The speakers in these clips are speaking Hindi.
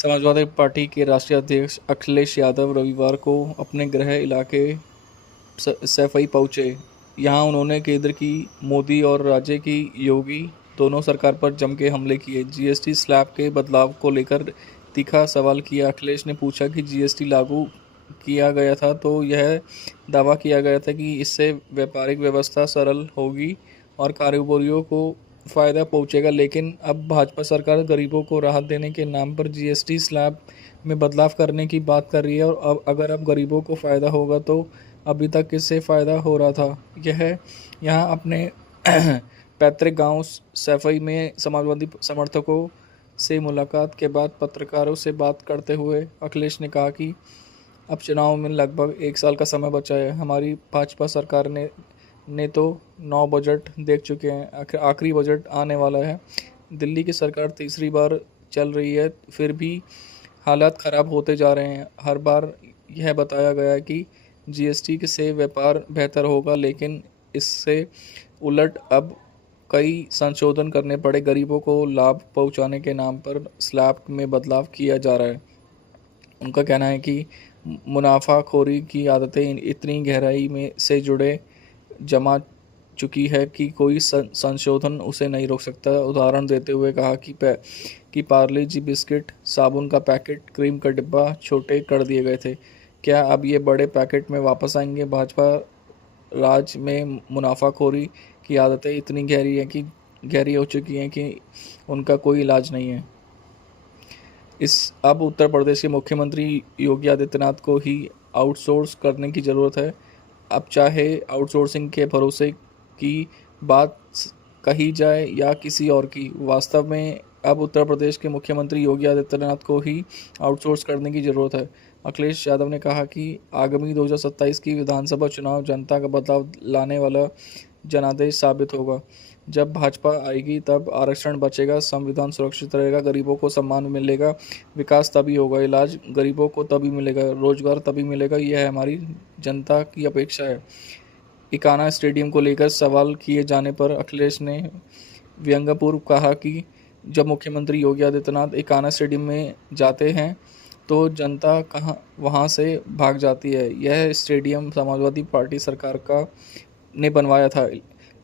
समाजवादी पार्टी के राष्ट्रीय अध्यक्ष अखिलेश यादव रविवार को अपने गृह इलाके सैफई पहुंचे। यहां उन्होंने केंद्र की मोदी और राज्य की योगी दोनों सरकार पर जम के हमले किए। जीएसटी स्लैब के बदलाव को लेकर तीखा सवाल किया। अखिलेश ने पूछा कि जीएसटी लागू किया गया था तो यह दावा किया गया था कि इससे व्यापारिक व्यवस्था सरल होगी और कारोबारियों को फ़ायदा पहुंचेगा, लेकिन अब भाजपा सरकार गरीबों को राहत देने के नाम पर जीएसटी स्लैब में बदलाव करने की बात कर रही है। और अगर अब गरीबों को फ़ायदा होगा तो अभी तक किससे फ़ायदा हो रहा था। यह यहाँ अपने पैतृक गांव सैफई में समाजवादी समर्थकों से मुलाकात के बाद पत्रकारों से बात करते हुए अखिलेश ने कहा कि अब चुनाव में लगभग 1 साल का समय बचा है। हमारी भाजपा सरकार ने तो 9 बजट देख चुके हैं, आखिरी बजट आने वाला है। दिल्ली की सरकार तीसरी बार चल रही है, फिर भी हालात ख़राब होते जा रहे हैं। हर बार यह बताया गया है कि जीएसटी से व्यापार बेहतर होगा, लेकिन इससे उलट अब कई संशोधन करने पड़े। गरीबों को लाभ पहुंचाने के नाम पर स्लैब में बदलाव किया जा रहा है। उनका कहना है कि मुनाफाखोरी की आदतें इतनी गहराई में से जमा चुकी है कि कोई संशोधन उसे नहीं रोक सकता। उदाहरण देते हुए कहा कि पार्ले जी बिस्किट, साबुन का पैकेट, क्रीम का डिब्बा छोटे कर दिए गए थे। क्या अब ये बड़े पैकेट में वापस आएंगे? भाजपा राज में मुनाफाखोरी की आदतें इतनी गहरी हो चुकी हैं कि उनका कोई इलाज नहीं है। अब उत्तर प्रदेश के मुख्यमंत्री योगी आदित्यनाथ को ही आउटसोर्स करने की ज़रूरत है। अब चाहे आउटसोर्सिंग के भरोसे की बात कही जाए या किसी और की, वास्तव में अब उत्तर प्रदेश के मुख्यमंत्री योगी आदित्यनाथ को ही आउटसोर्स करने की ज़रूरत है। अखिलेश यादव ने कहा कि आगामी 2027 की विधानसभा चुनाव जनता का बदलाव लाने वाला जनादेश साबित होगा। जब भाजपा आएगी तब आरक्षण बचेगा, संविधान सुरक्षित रहेगा, गरीबों को सम्मान मिलेगा, विकास तभी होगा, इलाज गरीबों को तभी मिलेगा, रोजगार तभी मिलेगा। यह हमारी जनता की अपेक्षा है। इकाना स्टेडियम को लेकर सवाल किए जाने पर अखिलेश ने व्यंग्यपूर्व कहा कि जब मुख्यमंत्री योगी आदित्यनाथ इकाना स्टेडियम में जाते हैं तो जनता वहां से भाग जाती है। यह स्टेडियम समाजवादी पार्टी सरकार ने बनवाया था,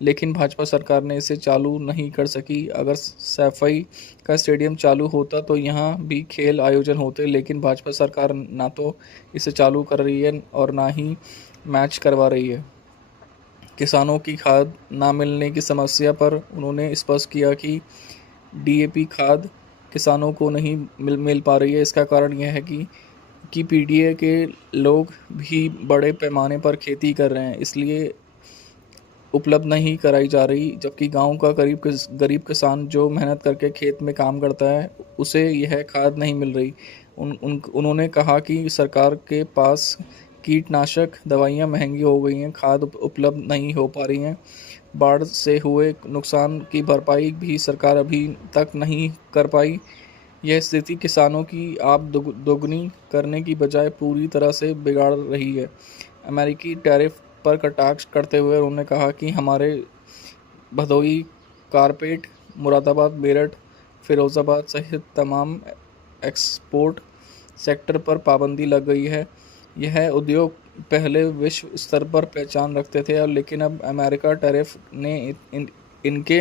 लेकिन भाजपा सरकार ने इसे चालू नहीं कर सकी। अगर सैफई का स्टेडियम चालू होता तो यहाँ भी खेल आयोजन होते, लेकिन भाजपा सरकार ना तो इसे चालू कर रही है और ना ही मैच करवा रही है। किसानों की खाद ना मिलने की समस्या पर उन्होंने स्पष्ट किया कि डीएपी खाद किसानों को नहीं मिल पा रही है। इसका कारण यह है कि पीडीए के लोग भी बड़े पैमाने पर खेती कर रहे हैं, इसलिए उपलब्ध नहीं कराई जा रही, जबकि गांव का गरीब किसान जो मेहनत करके खेत में काम करता है उसे यह खाद नहीं मिल रही। उन्होंने कहा कि सरकार के पास कीटनाशक दवाइयां महंगी हो गई हैं, खाद उपलब्ध नहीं हो पा रही हैं। बाढ़ से हुए नुकसान की भरपाई भी सरकार अभी तक नहीं कर पाई। यह स्थिति किसानों की आप दोगुनी करने की बजाय पूरी तरह से बिगाड़ रही है। अमेरिकी टैरिफ पर कटाक्ष करते हुए उन्होंने कहा कि हमारे भदोही, कारपेट, मुरादाबाद, मेरठ, फिरोजाबाद सहित तमाम एक्सपोर्ट सेक्टर पर पाबंदी लग गई है। यह उद्योग पहले विश्व स्तर पर पहचान रखते थे, लेकिन अब अमेरिका टैरिफ ने इनके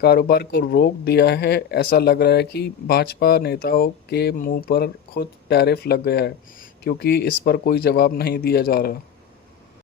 कारोबार को रोक दिया है। ऐसा लग रहा है कि भाजपा नेताओं के मुंह पर खुद टैरिफ लग गया है, क्योंकि इस पर कोई जवाब नहीं दिया जा रहा।